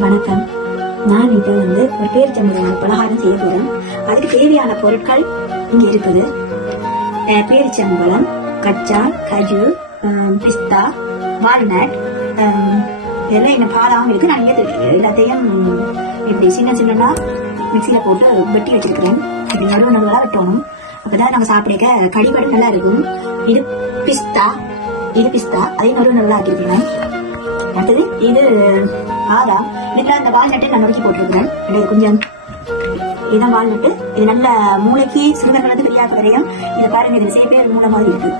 வணக்கம். நான் இப்போ ஒரு பேரிச்சம்பழம் பலகாரம் செய்ய போறேன். அதுக்கு தேவையான பொருட்கள் இங்க இருக்குது. பேரிச்சம்பழம், கச்சான், கஜு, பிஸ்தா, வால்நட், எல்லாம் என்ன பாலாவும் இருக்கு. நான் இங்கே எல்லாத்தையும் இப்படி சின்ன சின்னதா மிக்சியில போட்டு வெட்டி வச்சிருக்கிறேன். இப்படி நடுவு நடுவா வெட்டணும். அப்பதான் நம்ம சாப்பிட கடிபடும் நல்லா இருக்கும். இது பிஸ்தா அதையும் நடுவு நடுவா ஆக்கிருக்கிறேன். அடுத்தது இது பாதாம். இதுக்கு அந்த வால்நட்டை நான் நொறுக்கி போட்டிருக்கிறேன். கொஞ்சம் இதுதான் வால்நட்டு. இது நல்ல மூளைக்கு சிறுவர்களது பெரியா வரையும் இதை பாருங்க. இது சேப்பேர் மூளை மாதிரி இருக்கு.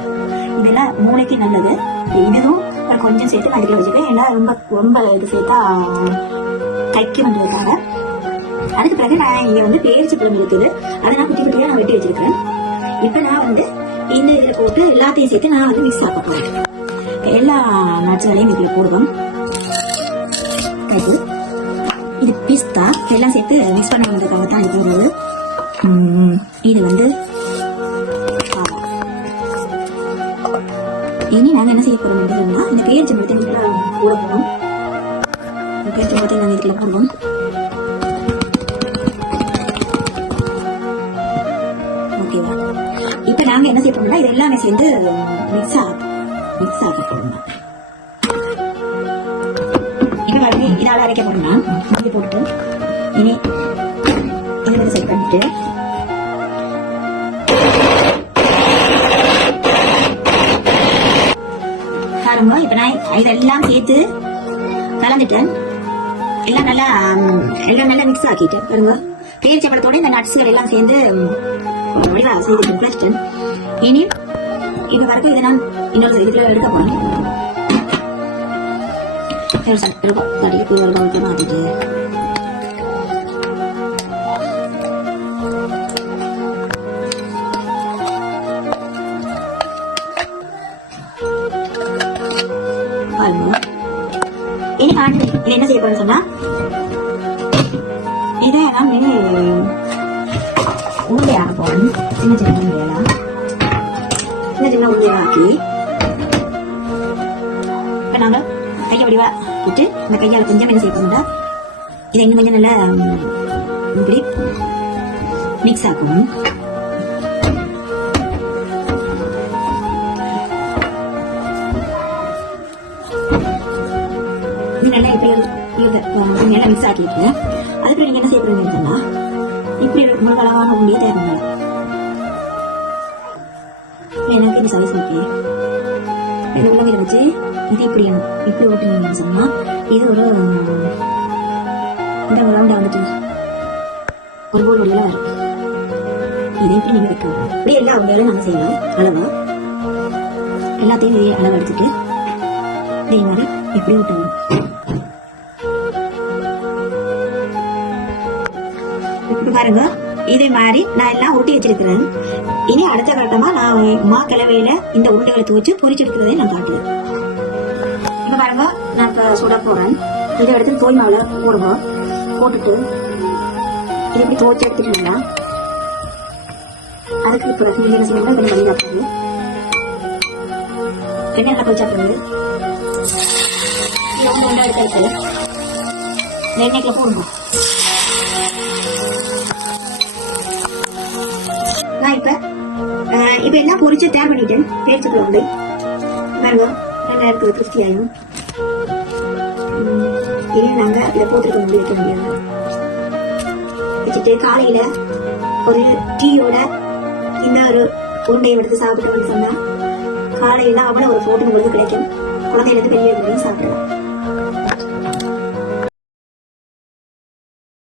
இதெல்லாம் மூளைக்கு நல்லது. இதுவும் நான் கொஞ்சம் சேர்த்து நான் இதுல வச்சுக்கிறேன். ஏன்னா ரொம்ப இது சேர்த்தா கைக்கு வந்ததுக்காக. அதுக்கு பிறகு நான் இங்க பேரிச்சம்பழம் இருக்குது. அதை நான் குட்டி குட்டியா நான் வெட்டி வச்சிருக்கிறேன். இப்ப நான் இந்த இதுல போட்டு எல்லாத்தையும் சேர்த்து நான் மிக்ஸ் ஆக்க போறேன். எல்லா நட்ஸ்களையும் இதுல போடுவோம். இது பிஸ்தா எல்லாம் சேர்த்து மிக்ஸ் பண்ண வந்ததுக்காக தான் இது வருது. இது இனி நாங்க என்ன செய்ய போறோம் அப்படின்னா, இந்த பேரிச்சம்பழத்தை இதுல போட போறோம். பேரிச்சம்பழத்தை நாங்க இதுல போடுவோம். ஓகேவா? இப்ப நாங்க என்ன செய்ய போறோம்னா, இது எல்லாமே சேர்ந்து மிக்ஸ் ஆக போறோம். இதால அரைக்க போறோம்னா இது போட்டு இனி இதை செட் பண்ணிட்டு பாருங்க. இப்ப நான் இதெல்லாம் சேர்த்து கலந்துட்டேன். எல்லாம் நல்லா மிக்ஸ் ஆக்கிட்டேன். பாருங்க, பேரிச்சம்பழத்தோட இந்த நட்ஸ்கள் எல்லாம் சேர்ந்து செய்து. இனி இது வரைக்கும் இதை நான் இன்னொரு இதுல எடுக்க போறேன். tadi keluar banget mati deh. Ini kan ini saya pernah sana. Ini kan ini udah apa? Ini jangan bela. Ini jangan udah lagi. Kenapa? கையை வடிவா விட்டு இந்த கையால் கொஞ்சம் என்ன செய்ய போகுதா, இதை இன்னும் கொஞ்சம் நல்லா இப்படி மிக்ஸ் ஆகும். இது நல்லா இப்படி நல்லா மிக்ஸ் ஆக்கிட்டு அதுக்கு நீங்க என்ன செய்ய போறீங்கன்னா, இப்படி முழுகளாக முடிய தேவையில்லை. எனக்கு இந்த சைஸ் ஓகே. இது உள்ள இருந்துச்சு. இது இப்படி ஓட்டுனீங்கன்னு சொன்னா இது ஒரு இந்த விளாண்ட ஒரு போல் உள்ள இருக்கு. இதை எப்படி நீங்க வைக்கணும். இப்படி எல்லா உண்மையிலும் நம்ம செய்யலாம். அளவா எல்லாத்தையும் அளவு எடுத்துட்டு இதே மாதிரி எப்படி ஓட்டணும். இப்ப பாருங்க, இதே மாதிரி நான் எல்லாம் ஊட்டி வச்சிருக்கிறேன். இனி அடுத்த கட்டமா நான் மா கிளவையில இந்த உருண்டைகளை துவச்சு பொரிச்சு எடுக்கிறதே நான் காட்டுறேன். இப்ப பாருங்க, நான் இப்ப சுட போறேன். இதை எடுத்து தோய் மாவுல போடுவோம். போட்டுட்டு இது இப்படி துவச்சு எடுத்துட்டீங்கன்னா அதுக்கு பிறகு நீங்க என்ன செய்யணும், கொஞ்சம் மணி காட்டுறது எண்ணெய் கப்பல் சாப்பிடுறது உருண்டை எடுத்து எண்ணெய்க்குள்ள போடுவோம். நான் இப்ப எல்லாம் பொரிச்சு தயார் பண்ணிட்டேன். பேரிச்சம்பழம் பாருங்க, நல்லா இருக்குது, திருப்தியாயும். இதே நாங்க இதை போட்டுருக்க வைக்க முடியாது. வச்சுட்டு காலையில ஒரு டீயோட இந்த ஒரு உருண்டையை எடுத்து சாப்பிட்டு சொன்னா காலையில அவ்வளவு ஒரு போட்டு உங்களுக்கு கிடைக்கும். குழந்தைகளுக்கு பெரிய சாப்பிடலாம்.